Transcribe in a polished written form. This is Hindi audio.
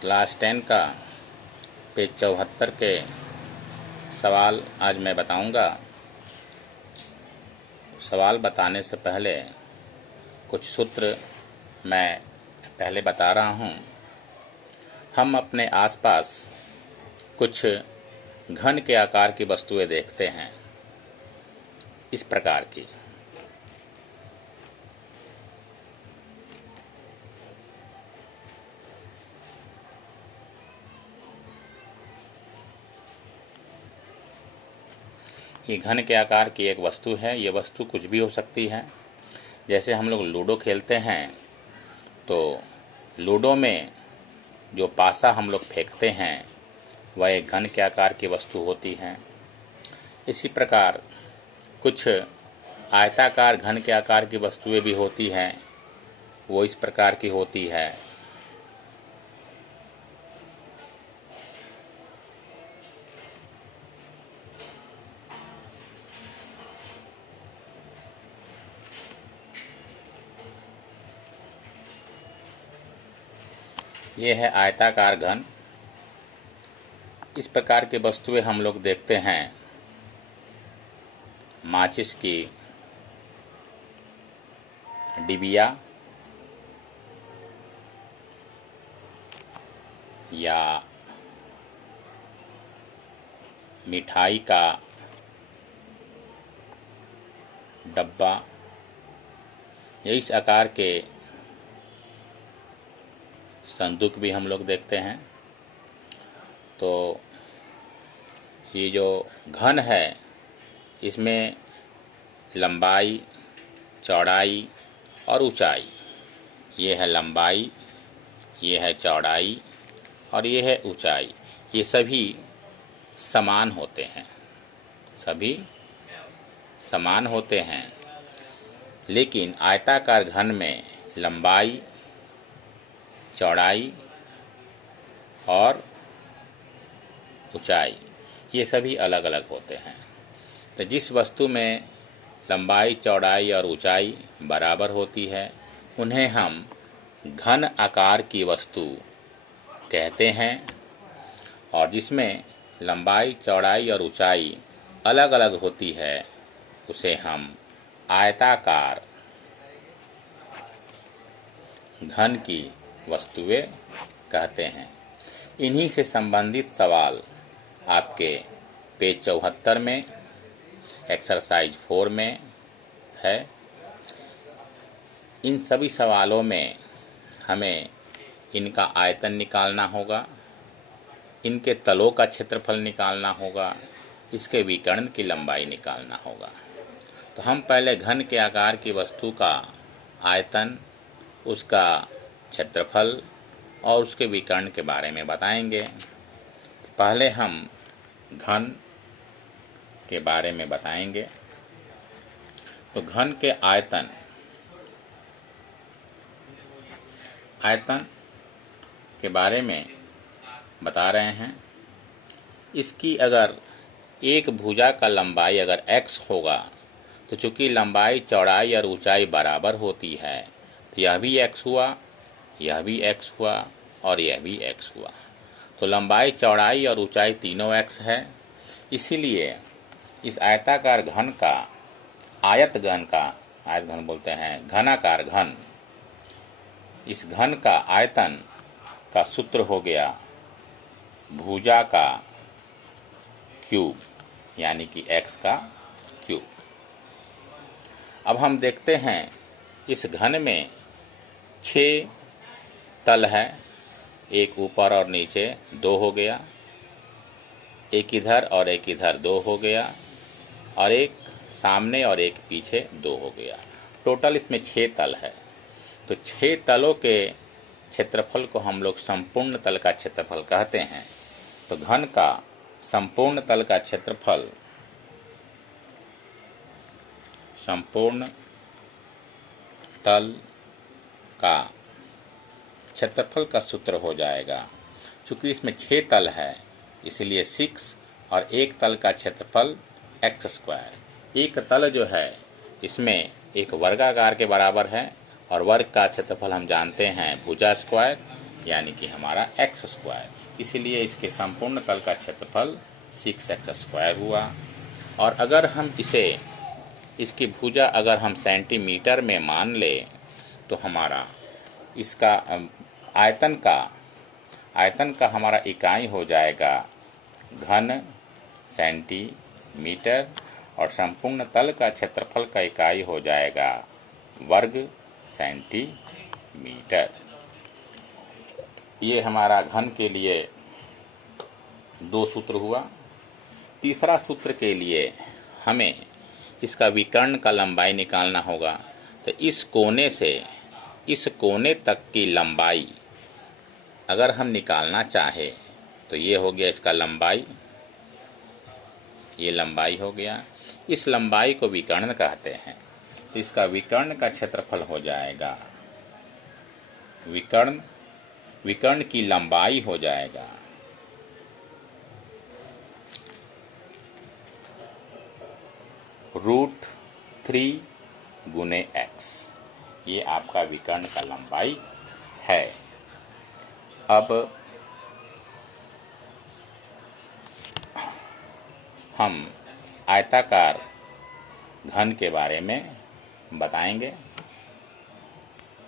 क्लास 10 का पेज 74 के सवाल आज मैं बताऊंगा। सवाल बताने से पहले कुछ सूत्र मैं पहले बता रहा हूं। हम अपने आसपास कुछ घन के आकार की वस्तुएं देखते हैं, इस प्रकार की। ये घन के आकार की एक वस्तु है। ये वस्तु कुछ भी हो सकती है। जैसे हम लोग लूडो खेलते हैं तो लूडो में जो पासा हम लोग फेंकते हैं वह एक घन के आकार की वस्तु होती है। इसी प्रकार कुछ आयताकार घन के आकार की वस्तुएं भी होती हैं, वो इस प्रकार की होती है। ये है आयताकार घन। इस प्रकार की वस्तुएं हम लोग देखते हैं माचिस की डिबिया या मिठाई का डब्बा, या इस आकार के संदूक भी हम लोग देखते हैं। तो ये जो घन है इसमें लंबाई, चौड़ाई और ऊंचाई, ये है लंबाई, ये है चौड़ाई और ये है ऊंचाई, ये सभी समान होते हैं। सभी समान होते हैं, लेकिन आयताकार घन में लंबाई, चौड़ाई और ऊंचाई ये सभी अलग अलग होते हैं। तो जिस वस्तु में लंबाई, चौड़ाई और ऊंचाई बराबर होती है उन्हें हम घन आकार की वस्तु कहते हैं, और जिसमें लंबाई, चौड़ाई और ऊंचाई अलग अलग होती है उसे हम आयताकार घन की वस्तुएं कहते हैं। इन्हीं से संबंधित सवाल आपके पेज 74 में एक्सरसाइज 4 में है। इन सभी सवालों में हमें इनका आयतन निकालना होगा, इनके तलों का क्षेत्रफल निकालना होगा, इसके विकर्ण की लंबाई निकालना होगा। तो हम पहले घन के आकार की वस्तु का आयतन, उसका क्षेत्रफल और उसके विकर्ण के बारे में बताएंगे। पहले हम घन के बारे में बताएंगे। तो घन के आयतन के बारे में बता रहे हैं। इसकी अगर एक भुजा का लंबाई अगर x होगा तो चूंकि लंबाई, चौड़ाई और ऊंचाई बराबर होती है तो यह भी x हुआ, यह भी x हुआ और यह भी x हुआ। तो लंबाई, चौड़ाई और ऊंचाई तीनों x है। इसीलिए इस आयताकार घन का, आयत घन बोलते हैं, घनाकार घन, इस घन का आयतन का सूत्र हो गया भुजा का क्यूब, यानी कि x का क्यूब। अब हम देखते हैं इस घन में 6 तल है, एक ऊपर और नीचे 2 हो गया, एक इधर और एक इधर 2 हो गया, और एक सामने और एक पीछे 2 हो गया। टोटल इसमें 6 तल है। तो 6 तलों के क्षेत्रफल को हम लोग संपूर्ण तल का क्षेत्रफल कहते हैं। तो घन का संपूर्ण तल का क्षेत्रफल, संपूर्ण तल का क्षेत्रफल का सूत्र हो जाएगा, चूँकि इसमें 6 तल है इसलिए 6 और एक तल का क्षेत्रफल x²। एक तल जो है इसमें एक वर्गाकार के बराबर है, और वर्ग का क्षेत्रफल हम जानते हैं भुजा स्क्वायर, यानी कि हमारा एक्स स्क्वायर। इसलिए इसके संपूर्ण तल का क्षेत्रफल 6x² हुआ। और अगर हम इसकी भुजा अगर हम सेंटीमीटर में मान ले तो हमारा इसका आयतन का हमारा इकाई हो जाएगा घन सेंटीमीटर, और संपूर्ण तल का क्षेत्रफल का इकाई हो जाएगा वर्ग सेंटीमीटर। ये हमारा घन के लिए 2 सूत्र हुआ। तीसरा सूत्र के लिए हमें इसका विकर्ण का लंबाई निकालना होगा। तो इस कोने से इस कोने तक की लंबाई अगर हम निकालना चाहे तो ये हो गया इसका लंबाई, ये लंबाई हो गया। इस लंबाई को विकर्ण कहते हैं। तो इसका विकर्ण का क्षेत्रफल हो जाएगा, विकर्ण की लंबाई हो जाएगा √3 गुने x। ये आपका विकर्ण का लंबाई है। अब हम आयताकार घन के बारे में बताएंगे।